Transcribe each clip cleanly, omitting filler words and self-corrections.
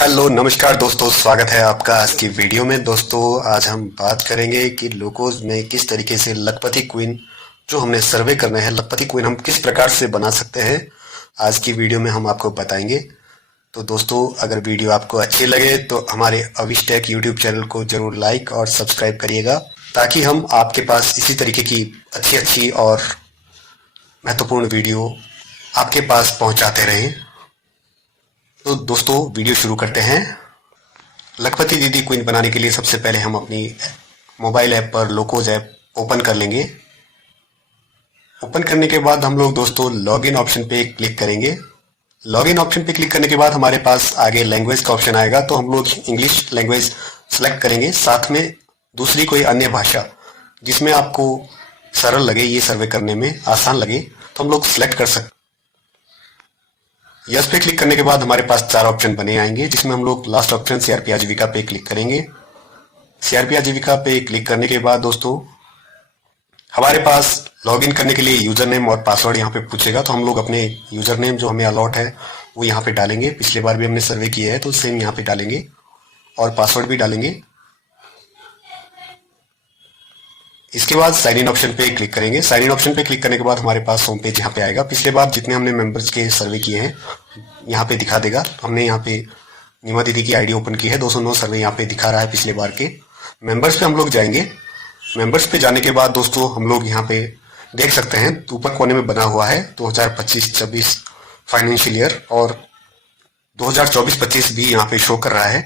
Hello नमस्कार दोस्तों, स्वागत है आपका आज की वीडियो में। दोस्तों आज हम बात करेंगे कि लोगोज में किस तरीके से लखपति क्वीन जो हमने सर्वे करना है, लखपति क्वीन हम किस प्रकार से बना सकते हैं, आज की वीडियो में हम आपको बताएंगे। तो दोस्तों अगर वीडियो आपको अच्छी लगे तो हमारे अविष्टेक यूट्यूब चैनल को जरूर लाइक और सब्सक्राइब करिएगा, ताकि हम आपके पास इसी तरीके की अच्छी और महत्वपूर्ण वीडियो आपके पास पहुंचाते रहें। तो दोस्तों वीडियो शुरू करते हैं। लखपति दीदी क्वीन बनाने के लिए सबसे पहले हम अपनी मोबाइल ऐप पर लोकोज ऐप ओपन कर लेंगे। ओपन करने के बाद हम लोग दोस्तों लॉगिन ऑप्शन पे क्लिक करेंगे। लॉगिन ऑप्शन पे क्लिक करने के बाद हमारे पास आगे लैंग्वेज का ऑप्शन आएगा, तो हम लोग इंग्लिश लैंग्वेज सेलेक्ट करेंगे। साथ में दूसरी कोई अन्य भाषा जिसमें आपको सरल लगे, ये सर्वे करने में आसान लगे, तो हम लोग सिलेक्ट कर सकते। यस पे क्लिक करने के बाद हमारे पास 4 ऑप्शन बने आएंगे, जिसमें हम लोग लास्ट ऑप्शन सीआरपी आजीविका पे क्लिक करेंगे। सीआरपी आजीविका पे क्लिक करने के बाद दोस्तों हमारे पास लॉगिन करने के लिए यूजर नेम और पासवर्ड यहाँ पे पूछेगा, तो हम लोग अपने यूजर नेम जो हमें अलॉट है वो यहाँ पे डालेंगे। पिछले बार भी हमने सर्वे किया है तो सेम यहाँ पे डालेंगे और पासवर्ड भी डालेंगे। इसके बाद साइन इन ऑप्शन पे क्लिक करेंगे। साइन इन ऑप्शन पे क्लिक करने के बाद हमारे पास होम पेज यहाँ पे आएगा। पिछले बार जितने हमने मेंबर्स के सर्वे किए हैं यहाँ पे दिखा देगा। हमने यहाँ पे नीमा दीदी की आईडी ओपन की है, 209 सर्वे यहाँ पे दिखा रहा है पिछले बार के। मेंबर्स पे हम लोग जाएंगे। मेंबर्स पे जाने के बाद दोस्तों हम लोग यहाँ पे देख सकते हैं ऊपर कोने में बना हुआ है 2025-26 फाइनेंशियल ईयर, और 2024-25 भी यहाँ पे शो कर रहा है।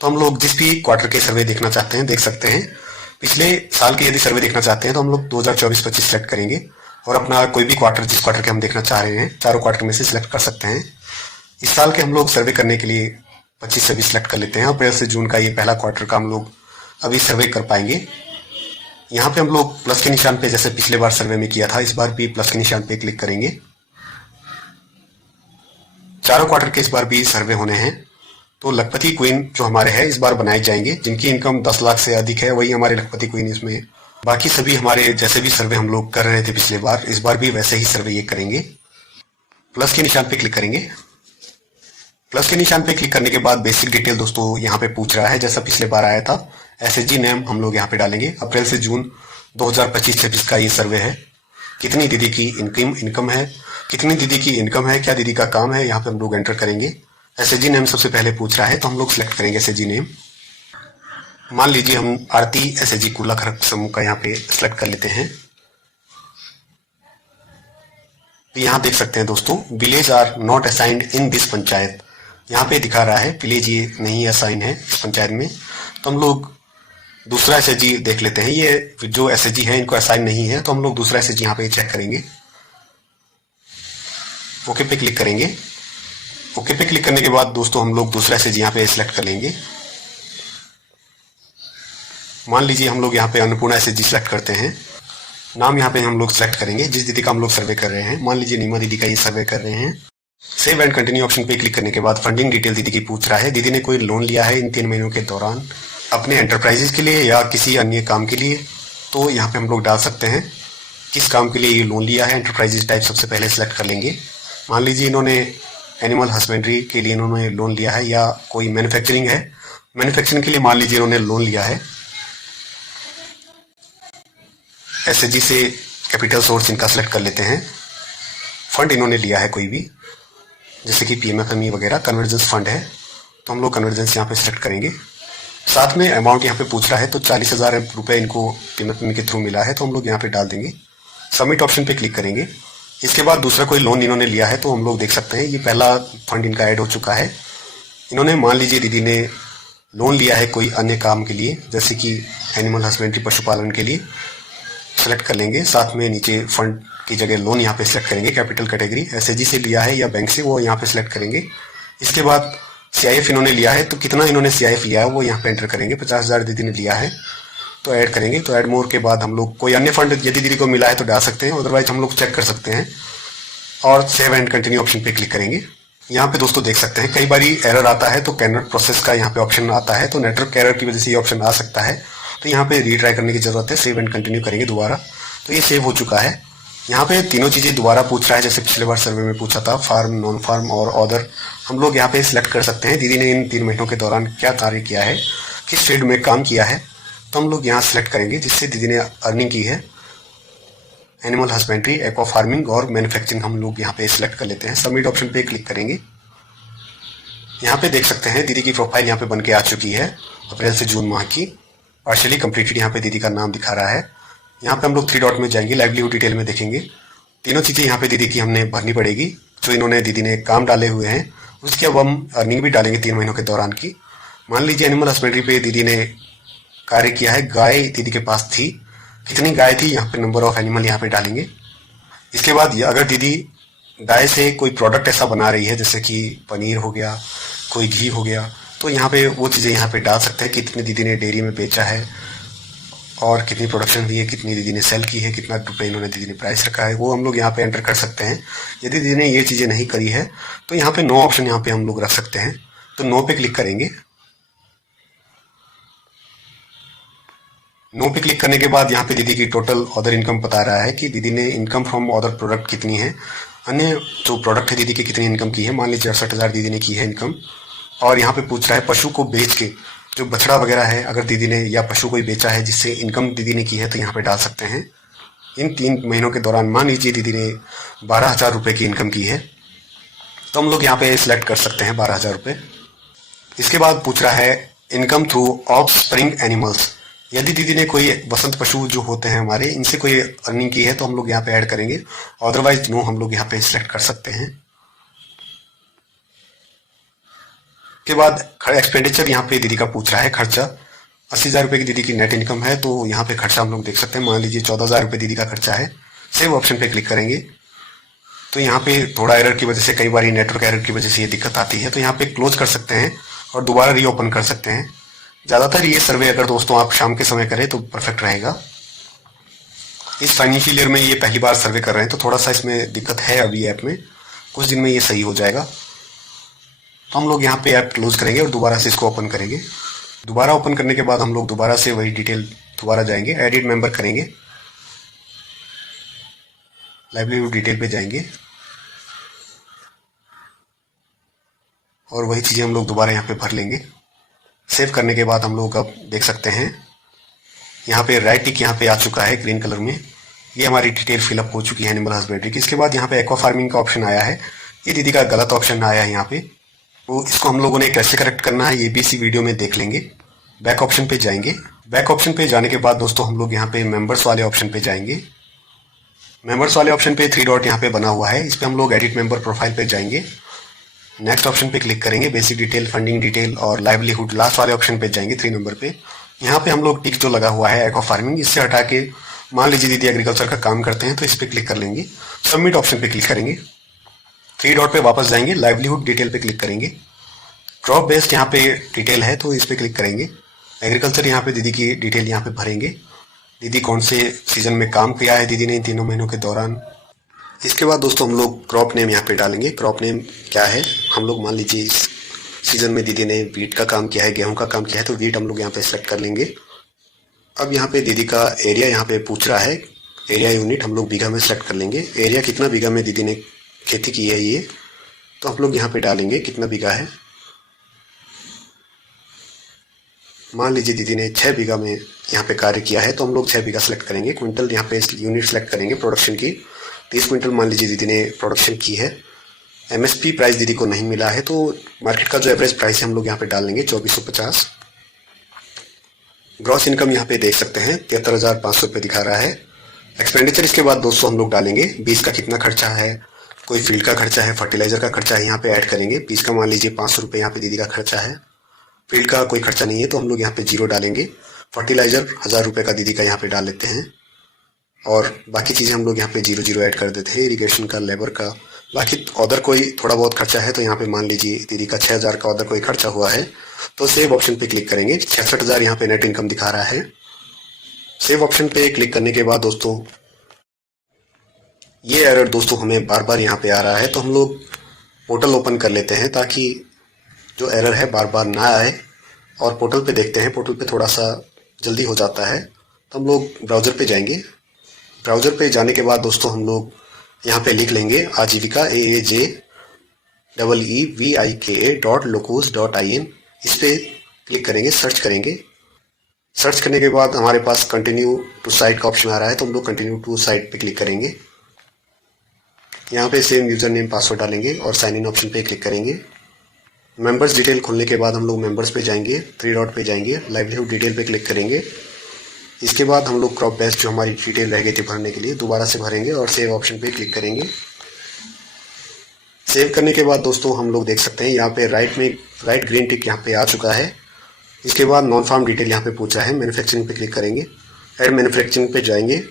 तो हम लोग जिस भी क्वार्टर के सर्वे देखना चाहते हैं देख सकते हैं। पिछले साल के यदि सर्वे देखना चाहते हैं तो हम लोग 2024-25 सेलेक्ट करेंगे और अपना कोई भी क्वार्टर जिस क्वार्टर के हम देखना चाह रहे हैं, चारों क्वार्टर में से सिलेक्ट कर सकते हैं। इस साल के हम लोग सर्वे करने के लिए 25-26 सिलेक्ट कर लेते हैं। अप्रैल से जून का ये पहला क्वार्टर का हम लोग अभी सर्वे कर पाएंगे। यहाँ पे हम लोग प्लस के निशान पे, जैसे पिछले बार सर्वे में किया था, इस बार भी प्लस के निशान पे क्लिक करेंगे। चारों क्वार्टर के इस बार भी सर्वे होने हैं। तो लखपति क्वीन जो हमारे हैं इस बार बनाए जाएंगे। जिनकी इनकम 10 लाख से अधिक है वही हमारे लखपति क्वीन इसमें। बाकी सभी हमारे जैसे भी सर्वे हम लोग कर रहे थे पिछले बार, इस बार भी वैसे ही सर्वे ये करेंगे। प्लस के निशान पे क्लिक करेंगे। प्लस के निशान पे क्लिक करने के बाद बेसिक डिटेल दोस्तों यहाँ पे पूछ रहा है, जैसा पिछले बार आया था। एसएचजी नेम हम लोग यहाँ पे डालेंगे। अप्रैल से जून 2025-26 का ये सर्वे है। कितनी दीदी की इनकम है, कितनी दीदी की इनकम है, क्या दीदी का काम है, यहाँ पे हम लोग एंटर करेंगे। एसएचजी नेम सबसे पहले पूछ रहा है तो हम लोग सिलेक्ट करेंगे एसएचजी नेम। मान लीजिए हम आरती एसएचजी कुला खरक समूह का यहाँ पे सिलेक्ट कर लेते हैं। तो यहाँ देख सकते हैं दोस्तों village are not assigned in this panchayat, यहाँ पे दिखा रहा है विलेज ये नहीं असाइन है इस पंचायत में। तो हम लोग दूसरा एसएचजी देख लेते हैं। ये जो एसएचजी है इनको असाइन नहीं है, तो हम लोग दूसरा एसएचजी यहाँ पे चेक करेंगे। ओके पे क्लिक करेंगे। ओके पे क्लिक करने के बाद दोस्तों हम लोग दूसरा एसएचजी यहाँ पे सिलेक्ट कर लेंगे। मान लीजिए हम लोग यहाँ पे अन्नपूर्णा एसएचजी सिलेक्ट करते हैं। नाम यहाँ पे हम लोग सिलेक्ट करेंगे जिस दीदी का हम लोग सर्वे कर रहे हैं। मान लीजिए नीमा दीदी का ये सर्वे कर रहे हैं। सेव एंड कंटिन्यू ऑप्शन पे क्लिक करने के बाद फंडिंग डिटेल दीदी की पूछ रहा है। दीदी ने कोई लोन लिया है इन 3 महीनों के दौरान अपने एंटरप्राइजेस के लिए या किसी अन्य काम के लिए, तो यहाँ पे हम लोग डाल सकते हैं किस काम के लिए ये लोन लिया है। एंटरप्राइजेस टाइप सबसे पहले सिलेक्ट कर लेंगे। मान लीजिए इन्होंने एनिमल हस्बेंड्री के लिए इन्होंने लोन लिया है, या कोई मैन्युफैक्चरिंग है, मैन्युफैक्चरिंग के लिए मान लीजिए इन्होंने लोन लिया है। एसएचजी से कैपिटल सोर्स इनका सेलेक्ट कर लेते हैं। फंड इन्होंने लिया है कोई भी, जैसे कि पीएमएफएमई वगैरह कन्वर्जेंस फंड है, तो हम लोग कन्वर्जेंस यहाँ पे सेलेक्ट करेंगे। साथ में अमाउंट यहाँ पे पूछ रहा है, तो 40,000 रुपये इनको पीएमएफएमई के थ्रू मिला है, तो हम लोग यहाँ पे डाल देंगे। सबमिट ऑप्शन पे क्लिक करेंगे। इसके बाद दूसरा कोई लोन इन्होंने लिया है, तो हम लोग देख सकते हैं ये पहला फंड इनका ऐड हो चुका है। इन्होंने मान लीजिए दीदी ने लोन लिया है कोई अन्य काम के लिए, जैसे कि एनिमल हस्बेंड्री पशुपालन के लिए, सेलेक्ट कर लेंगे। साथ में नीचे फंड की जगह लोन यहाँ पे सिलेक्ट करेंगे। कैपिटल कैटेगरी एसएचजी से लिया है या बैंक से, वो यहाँ पे सिलेक्ट करेंगे। इसके बाद सीआईएफ इन्होंने लिया है, तो कितना इन्होंने सीआईएफ लिया है वो यहाँ पे एंटर करेंगे। 50,000 दीदी ने लिया है तो ऐड करेंगे। तो ऐड मोर के बाद हम लोग कोई अन्य फंड यदि दीदी को मिला है तो डाल सकते हैं, अदरवाइज हम लोग चेक कर सकते हैं। और सेव एंड कंटिन्यू ऑप्शन पे क्लिक करेंगे। यहाँ पे दोस्तों देख सकते हैं कई बार एरर आता है, तो कैनॉट प्रोसेस का यहाँ पे ऑप्शन आता है, तो नेटवर्क एरर की वजह से ये ऑप्शन आ सकता है। तो यहाँ पे रीट्राई करने की जरूरत है। सेव एंड कंटिन्यू करेंगे दोबारा, तो ये सेव हो चुका है। यहाँ पे तीनों चीजें दोबारा पूछ रहा है, जैसे पिछले बार सर्वे में पूछा था, फार्म, नॉन फार्म और अदर हम लोग यहाँ पे सिलेक्ट कर सकते हैं दीदी ने इन 3 महीनों के दौरान क्या कार्य किया है, किस फील्ड में काम किया है। तो हम लोग यहाँ सिलेक्ट करेंगे जिससे दीदी ने अर्निंग की है। एनिमल हस्बेंड्री, एक्वा फार्मिंग और मैन्युफैक्चरिंग हम लोग यहाँ पे सिलेक्ट कर लेते हैं। सबमिट ऑप्शन पे क्लिक करेंगे। यहाँ पे देख सकते हैं दीदी की प्रोफाइल यहाँ पे बन के आ चुकी है अप्रैल से जून माह की, पार्शियली कंप्लीटेड यहाँ पे दीदी का नाम दिखा रहा है। यहाँ पे हम लोग 3 डॉट में जाएंगे, लाइवलीहुड डिटेल में देखेंगे। तीनों चीज़ें यहाँ पे दीदी की हमने भरनी पड़ेगी जो इन्होंने दीदी ने काम डाले हुए हैं। उसके अब हम अर्निंग भी डालेंगे 3 महीनों के दौरान की। मान लीजिए एनिमल हस्बेंड्री पे दीदी ने कार्य किया है, गाय दीदी के पास थी, कितनी गाय थी, यहाँ पे नंबर ऑफ एनिमल यहाँ पे डालेंगे। इसके बाद अगर दीदी गाय से कोई प्रोडक्ट ऐसा बना रही है जैसे कि पनीर हो गया, कोई घी हो गया, तो यहाँ पे वो चीज़ें यहाँ पे डाल सकते हैं। कितनी दीदी ने डेयरी में बेचा है और कितनी प्रोडक्शन हुई है, कितनी दीदी ने सेल की है, कितना रुपये इन्होंने दीदी ने प्राइस रखा है, वो हम लोग यहाँ पे एंटर कर सकते हैं। यदि दीदी ने ये चीज़ें नहीं करी है तो यहाँ पे नो ऑप्शन यहाँ पे हम लोग रख सकते हैं। तो नो पे क्लिक करेंगे। नो पे क्लिक करने के बाद यहाँ पे दीदी की टोटल अदर इनकम बता रहा है कि दीदी ने इनकम फ्रॉम अदर प्रोडक्ट कितनी है, अन्य जो प्रोडक्ट है दीदी की कितनी इनकम की है। मान लीजिए 68,000 दीदी ने की है इनकम। और यहाँ पे पूछ रहा है पशु को बेच के, जो बछड़ा वगैरह है अगर दीदी ने या पशु कोई बेचा है जिससे इनकम दीदी ने की है तो यहाँ पे डाल सकते हैं। इन 3 महीनों के दौरान मान लीजिए दीदी ने 12,000 रुपये की इनकम की है तो हम लोग यहाँ पे सिलेक्ट कर सकते हैं 12,000 रुपये। इसके बाद पूछ रहा है income through of spring animals. यदि दीदी ने कोई वसंत पशु जो होते हैं हमारे, इनसे कोई अर्निंग की है तो हम लोग यहाँ पे ऐड करेंगे, अदरवाइज नो हम लोग यहाँ पे सिलेक्ट कर सकते हैं। के बाद एक्सपेंडिचर यहाँ पे दीदी का पूछ रहा है खर्चा। 80,000 रुपये की दीदी की नेट इनकम है तो यहाँ पे खर्चा हम लोग देख सकते हैं। मान लीजिए 14,000 रुपये दीदी का खर्चा है। सेव ऑप्शन पे क्लिक करेंगे तो यहाँ पे थोड़ा एरर की वजह से, कई बार नेटवर्क एरर की वजह से ये दिक्कत आती है, तो यहाँ पे क्लोज कर सकते हैं और दोबारा रीओपन कर सकते हैं। ज़्यादातर ये सर्वे अगर दोस्तों आप शाम के समय करें तो परफेक्ट रहेगा। इस फाइनेंशियल ईयर में ये पहली बार सर्वे कर रहे हैं तो थोड़ा सा इसमें दिक्कत है अभी ऐप में, कुछ दिन में ये सही हो जाएगा। तो हम लोग यहाँ पे ऐप क्लोज करेंगे और दोबारा से इसको ओपन करेंगे। दोबारा ओपन करने के बाद हम लोग दोबारा से वही डिटेल दोबारा जाएंगे, एडिट मेंबर करेंगे, लाइवलीहुड डिटेल पे जाएंगे और वही चीज़ें हम लोग दोबारा यहाँ पे भर लेंगे। सेव करने के बाद हम लोग अब देख सकते हैं यहाँ पे राइट टिक यहाँ पे आ चुका है ग्रीन कलर में। ये हमारी डिटेल फिलअप हो चुकी है एनिमल हस्बेंड्री की। इसके बाद यहाँ पे एक्वा फार्मिंग का ऑप्शन आया है, ये दीदी का गलत ऑप्शन आया है यहाँ पे, तो इसको हम लोगों ने कैसे करेक्ट करना है ये भी इसी वीडियो में देख लेंगे। बैक ऑप्शन पे जाएंगे। बैक ऑप्शन पे जाने के बाद दोस्तों हम लोग यहाँ पे मेंबर्स वाले ऑप्शन पे जाएंगे। मेंबर्स वाले ऑप्शन पे 3 डॉट यहाँ पे बना हुआ है, इस पे हम लोग एडिट मेंबर प्रोफाइल पे जाएंगे। नेक्स्ट ऑप्शन पे क्लिक करेंगे, बेसिक डिटेल, फंडिंग डिटेल और लाइवलीहुड लास्ट वाले ऑप्शन पे जाएंगे 3 नंबर पे। यहाँ पे हम लोग टिक जो लगा हुआ है एक्वा फार्मिंग, इससे हटा के मान लीजिए दीदी एग्रीकल्चर का काम करते हैं तो इस पे क्लिक कर लेंगे। सबमिट ऑप्शन पे क्लिक करेंगे, 3 डॉट पे वापस जाएंगे, लाइवलीहुड डिटेल पे क्लिक करेंगे। क्रॉप बेस्ड यहाँ पे डिटेल है तो इस पे क्लिक करेंगे। एग्रीकल्चर यहाँ पे दीदी की डिटेल यहाँ पे भरेंगे, दीदी कौन से सीजन में काम किया है दीदी ने इन 3 महीनों के दौरान। इसके बाद दोस्तों हम लोग क्रॉप नेम यहाँ पे डालेंगे। क्रॉप नेम क्या है, हम लोग मान लीजिए इस सीजन में दीदी ने वीट का काम किया है, गेहूं का काम किया है तो वीट हम लोग यहाँ पे सेलेक्ट कर लेंगे। अब यहाँ पे दीदी का एरिया यहाँ पे पूछ रहा है, एरिया यूनिट हम लोग बीघा में सेलेक्ट कर लेंगे। एरिया कितना बीघा में दीदी ने खेती की है ये, तो हम लोग यहाँ पे डालेंगे कितना बीघा है। मान लीजिए दीदी ने 6 बीघा में यहाँ पे कार्य किया है तो हम लोग 6 बीघा सेलेक्ट करेंगे। क्विंटल यहाँ पे यूनिट सेलेक्ट करेंगे प्रोडक्शन की, 30 क्विंटल मान लीजिए दीदी ने प्रोडक्शन की है। एमएसपी प्राइस दीदी को नहीं मिला है तो मार्केट का जो एवरेज प्राइस है हम लोग यहाँ पे डाल लेंगे 2450। ग्रॉस इनकम यहाँ पे देख सकते हैं 73,500 रुपये दिखा रहा है। एक्सपेंडिचर इसके बाद दोस्तों हम लोग डालेंगे बीज का कितना खर्चा है, कोई फील्ड का खर्चा है, फर्टिलाइजर का खर्चा है, यहाँ पे ऐड करेंगे। बीज का मान लीजिए 500 रुपये यहाँ पे दीदी का खर्चा है। फील्ड का कोई खर्चा नहीं है तो हम लोग यहाँ पे 0 डालेंगे। फर्टिलाइजर 1000 रुपये का दीदी का यहाँ पे डाल लेते हैं और बाकी चीज़ें हम लोग यहाँ पे 0 ऐड कर देते हैं। इरिगेशन का, लेबर का, बाकी अदर कोई थोड़ा बहुत खर्चा है तो यहाँ पे मान लीजिए दीदी का 6,000 का अदर कोई खर्चा हुआ है तो सेव ऑप्शन पे क्लिक करेंगे। 66,000 यहाँ पे नेट इनकम दिखा रहा है। सेव ऑप्शन पे क्लिक करने के बाद दोस्तों ये एरर दोस्तों हमें बार बार यहाँ पे आ रहा है तो हम लोग पोर्टल ओपन कर लेते हैं ताकि जो एरर है बार बार ना आए और पोर्टल पे देखते हैं। पोर्टल पे थोड़ा सा जल्दी हो जाता है तो हम लोग ब्राउज़र पे जाएंगे। ब्राउज़र पे जाने के बाद दोस्तों हम लोग यहाँ पे लिख लेंगे आजीविका AAJ www.evika.locus.in, इस पे क्लिक करेंगे, सर्च करेंगे। सर्च करने के बाद हमारे पास कंटिन्यू टू साइट का ऑप्शन आ रहा है, तो हम लोग कंटिन्यू टू साइट पे क्लिक करेंगे। यहाँ पे सेम यूजर नेम पासवर्ड डालेंगे और साइन इन ऑप्शन पे क्लिक करेंगे। मेंबर्स डिटेल खोलने के बाद हम लोग मेंबर्स पे जाएंगे, 3 डॉट पे जाएंगे, लाइवलीहुड डिटेल पे क्लिक करेंगे। इसके बाद हम लोग क्रॉप बेस्ट जो हमारी डिटेल रह गई थी भरने के लिए दोबारा से भरेंगे और सेव ऑप्शन पे क्लिक करेंगे। सेव करने के बाद दोस्तों हम लोग देख सकते हैं यहाँ पे राइट ग्रीन टिक यहाँ पे आ चुका है। इसके बाद नॉन फार्म डिटेल यहाँ पे पूछा है, मैन्युफैक्चरिंग पे क्लिक करेंगे, एड मैन्युफैक्चरिंग पे जाएंगे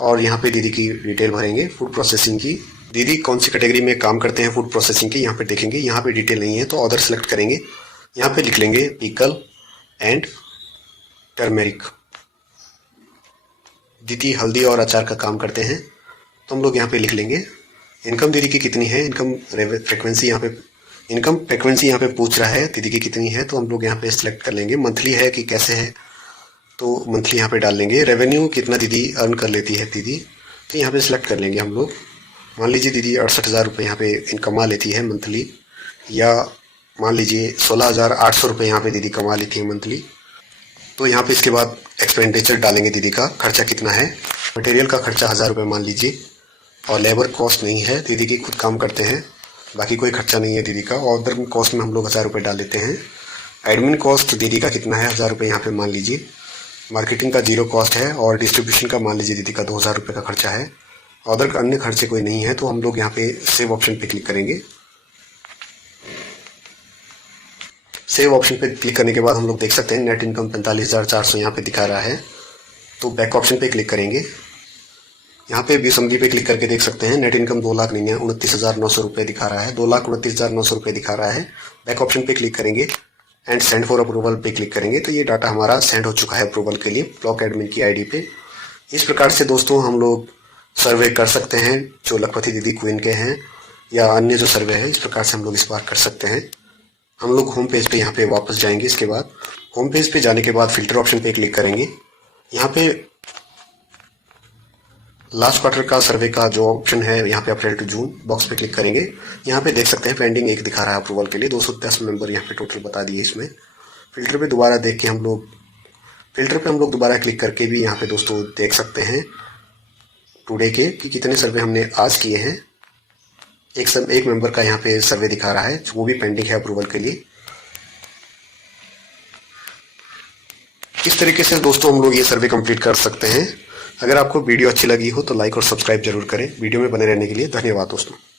और यहाँ पे दीदी की डिटेल भरेंगे, फूड प्रोसेसिंग की। दीदी कौन सी कैटेगरी में काम करते हैं फूड प्रोसेसिंग की यहाँ पे देखेंगे। यहाँ पे डिटेल नहीं है तो अदर सेलेक्ट करेंगे, यहाँ पे लिख लेंगे पिकल एंड टर्मेरिक। दीदी हल्दी और अचार का काम करते हैं तो हम लोग यहाँ पे लिख लेंगे। इनकम दीदी की कितनी है, इनकम फ्रिक्वेंसी यहाँ पे पूछ रहा है दीदी की कितनी है, तो हम लोग यहाँ पे सिलेक्ट कर लेंगे। मंथली है कि कैसे है, तो मंथली यहाँ पे डाल लेंगे। रेवेन्यू कितना दीदी अर्न कर लेती है दीदी, तो यहाँ पे सिलेक्ट कर लेंगे हम लोग। मान लीजिए दीदी 68,000 रुपये यहाँ पे कमा लेती है मंथली, या मान लीजिए 16,800 रुपये यहाँ पे दीदी कमा लेती है मंथली। तो यहाँ पे इसके बाद एक्सपेंडिचर डालेंगे, दीदी का खर्चा कितना है। मटेरियल का खर्चा 1000 रुपये मान लीजिए, और लेबर कॉस्ट नहीं है, दीदी की खुद काम करते हैं, बाकी कोई खर्चा नहीं है दीदी का। और अदर कॉस्ट में हम लोग 1000 रुपये डाल लेते हैं। एडमिन कॉस्ट दीदी का कितना है, 1000 रुपये यहाँ पे मान लीजिए। मार्केटिंग का 0 कॉस्ट है, और डिस्ट्रीब्यूशन का मान लीजिए दीदी का 2000 रुपये का खर्चा है। अदर अन्य खर्चे कोई नहीं है, तो हम लोग यहाँ पे सेव ऑप्शन पे क्लिक करेंगे। सेव ऑप्शन पे क्लिक करने के बाद हम लोग देख सकते हैं नेट इनकम 45,400 यहाँ पे दिखा रहा है। तो बैक ऑप्शन पे क्लिक करेंगे। यहाँ पे व्यू समरी पे क्लिक करके देख सकते हैं नेट इनकम 2 लाख नहीं है, 29,900 रुपये दिखा रहा है, 2,29,900 रुपये दिखा रहा है। बैक ऑप्शन पे क्लिक करेंगे एंड सेंड फॉर अप्रूवल पे क्लिक करेंगे। तो ये डाटा हमारा सेंड हो चुका है अप्रूवल के लिए ब्लॉक एडमिन की आईडी पे। इस प्रकार से दोस्तों हम लोग सर्वे कर सकते हैं जो लखपति दीदी क्वीन के हैं, या अन्य जो सर्वे है, इस प्रकार से हम लोग इस बार कर सकते हैं। हम लोग होम पेज पे यहाँ पे वापस जाएंगे। इसके बाद होम पेज पे जाने के बाद फिल्टर ऑप्शन पे क्लिक करेंगे। यहाँ पे लास्ट क्वार्टर का सर्वे का जो ऑप्शन है यहाँ पे अप्रैल टू जून बॉक्स पे क्लिक करेंगे। यहाँ पे देख सकते हैं पेंडिंग 1 दिखा रहा है अप्रूवल के लिए, 210 मेंबर यहाँ पे टोटल बता दिए। इसमें फिल्टर पे दोबारा देख के हम लोग दोबारा क्लिक करके भी यहाँ पे दोस्तों देख सकते हैं टुडे के कि कितने सर्वे हमने आज किए हैं। एक मेंबर का यहाँ पे सर्वे दिखा रहा है, वो भी पेंडिंग है अप्रूवल के लिए। इस तरीके से दोस्तों हम लोग ये सर्वे कंप्लीट कर सकते हैं। अगर आपको वीडियो अच्छी लगी हो तो लाइक और सब्सक्राइब जरूर करें। वीडियो में बने रहने के लिए धन्यवाद दोस्तों।